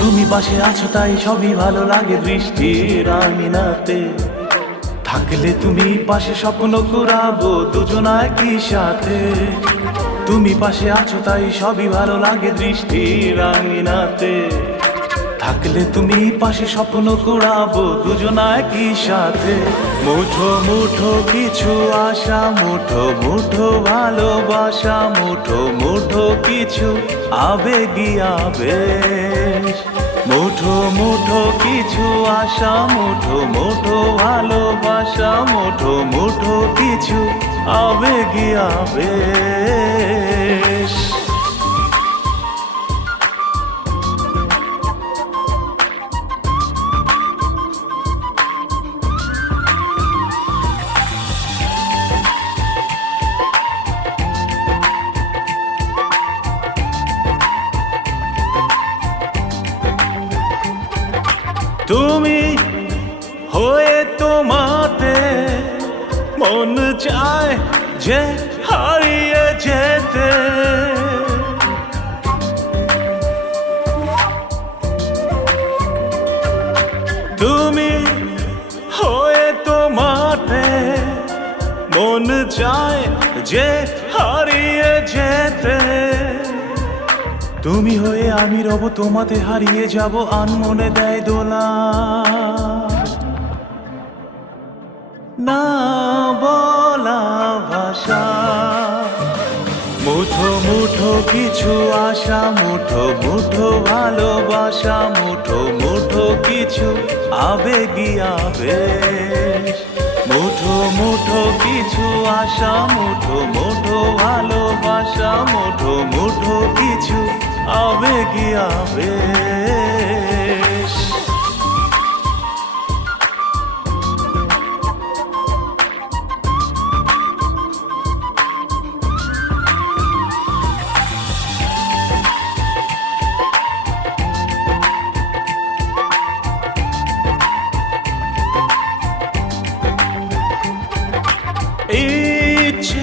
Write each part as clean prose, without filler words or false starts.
তুমি পাশে আছো তাই সবই ভালো লাগে বৃষ্টির আঙিনাতে। থাকলে তুমি পাশে স্বপ্ন কুড়াবো দুজনা একই সাথে। তুমি পাশে আছো তাই সবই ভালো লাগে বৃষ্টির আঙিনাতে। থাকলে তুমি পাশে স্বপ্ন কুড়াবো দুজনা একই সাথে। মুঠো মুঠো কিছু আশা, মুঠো মুঠো ভালোবাসা, মুঠো মুঠো কিছু আবেগী আবেশ। মুঠো মুঠো কিছু আশা, মুঠো মুঠো ভালোবাসা, মুঠো মুঠো কিছু আবেগী আবেশ। তুমি হয়ে তোমাতে মন চায় যে হারিয়ে যেতে। তুমি হয়ে তোমাতে মন চায় যে হারিয়ে যেতে। তুমি হয়ে আমি রব তোমাতে হারিয়ে যাব আনমনে দেয় দোলা। না বলা ভাষা, মুঠো মুঠো কিছু আশা, মুঠো মুঠো ভালোবাসা, মুঠো মুঠো কিছু আবেগী আবেশ। মুঠো মুঠো কিছু আশা, মুঠো মুঠো ভালোবাসা, মুঠো মুঠো কিছু আবেগী আবেশ। ইচ্ছে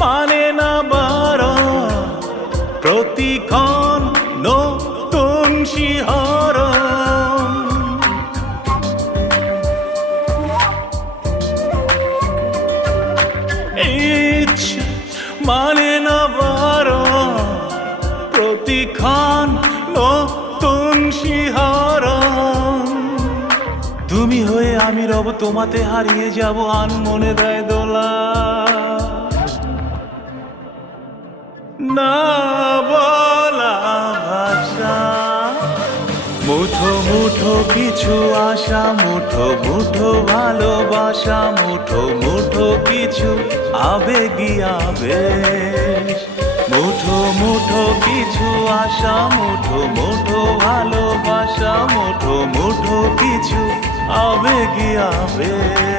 মানে না বারণ, প্রতিক্ষণ নতুন শিহরণ। ইচ্ছে মানে না বারণ, প্রতিক্ষণ নতুন শিহরণ। তুমি হয়ে আমি রব তোমাতে হারিয়ে যাব আনমনে দেয় দোলা। না বলা ভাষা, মুঠো মুঠো কিছু আশা, মুঠো মুঠো ভালোবাসা, মুঠো মুঠো কিছু আবেগী আবেশ। মুঠো মুঠো কিছু আশা, মুঠো মুঠো ভালোবাসা, মুঠো মুঠো কিছু আবেগী আবেশ।